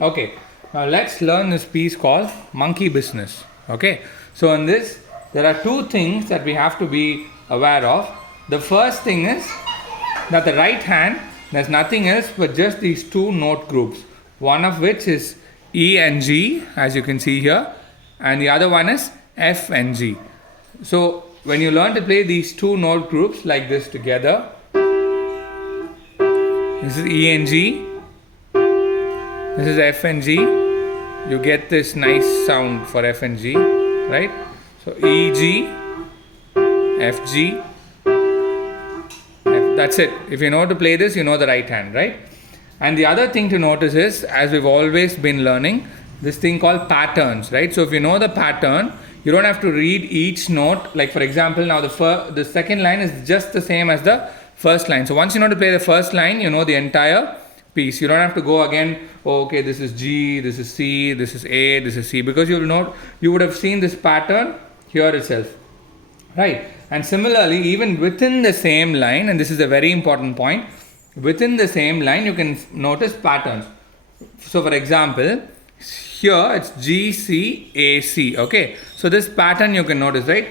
Okay, now let's learn this piece called monkey business. Okay, so in this, there are two things that we have to be aware of. The first thing is that the right hand, there's nothing else but just these two note groups. One of which is E and G, as you can see here, and the other one is F and G. So when you learn to play these two note groups like this together, this is E and G, this is F and G, you get this nice sound for F and G, right? So E, G, F, G, F, that's it. If you know to play this, you know the right hand, right? And the other thing to notice is, as we've always been learning, this thing called patterns, right? So if you know the pattern, you don't have to read each note. Like for example, now the second line is just the same as the first line. So once you know to play the first line, you know the entire piece. You don't have to go again, oh, okay, this is G, this is C, this is A, this is C, because you would have seen this pattern here itself, right? And similarly, even within the same line, and this is a very important point, within the same line you can notice patterns. So for example, here it's G, C, A, C, okay? So this pattern you can notice, right?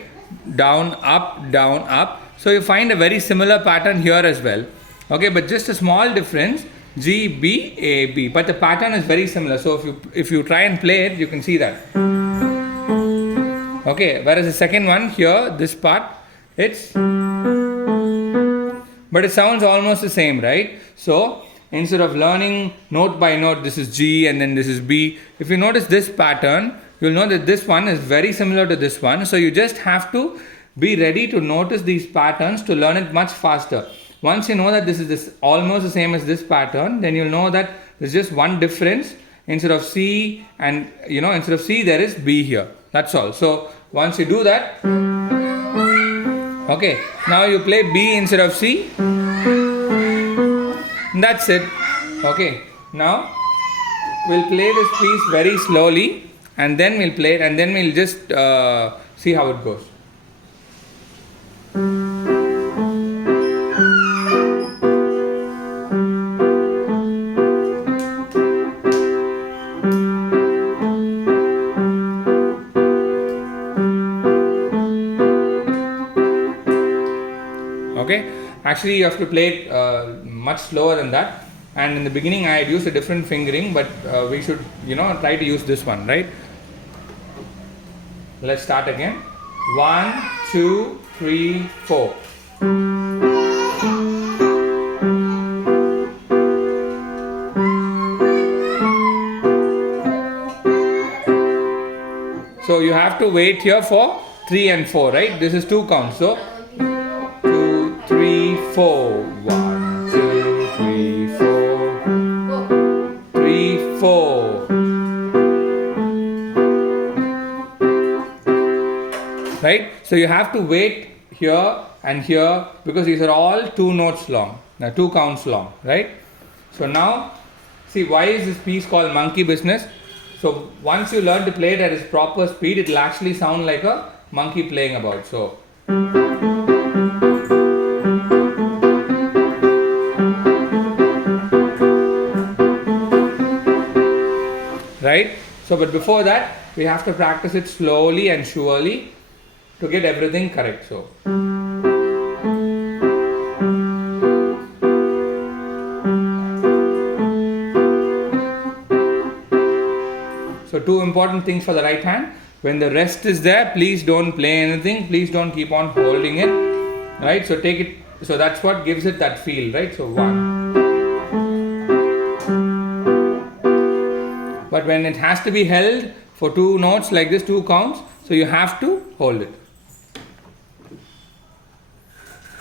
Down, up. So you find a very similar pattern here as well, okay? But just a small difference, G, B, A, B. But the pattern is very similar. So if you try and play it, you can see that. Okay, whereas the second one here, this part, but it sounds almost the same, right? So instead of learning note by note, this is G and then this is B, if you notice this pattern, you'll know that this one is very similar to this one. So you just have to be ready to notice these patterns to learn it much faster. Once you know that this is almost the same as this pattern, then you'll know that there's just one difference. Instead of C and instead of C there is B here. That's all. So once you do that, okay, now you play B instead of C. That's it. Okay, now we'll play this piece very slowly and then we'll play it and then we'll just see how it goes. Okay, actually you have to play it much slower than that, and in the beginning I had used a different fingering, but we should try to use this one, right? Let's start again. 1, 2, 3, 4. So you have to wait here for 3 and 4, right? This is 2 counts, so 3, 4. 1, 2, 3, 4. 3, 4. Right? So you have to wait here and here because these are all 2 notes long. Now 2 counts long, right? So now, see, why is this piece called monkey business? So once you learn to play it at its proper speed, it will actually sound like a monkey playing about. So right? So, but before that, we have to practice it slowly and surely to get everything correct. So two important things for the right hand. When the rest is there, please don't play anything. Please don't keep on holding it, right? So take it. So that's what gives it that feel, right? So 1. But when it has to be held for 2 notes like this, 2 counts, so you have to hold it.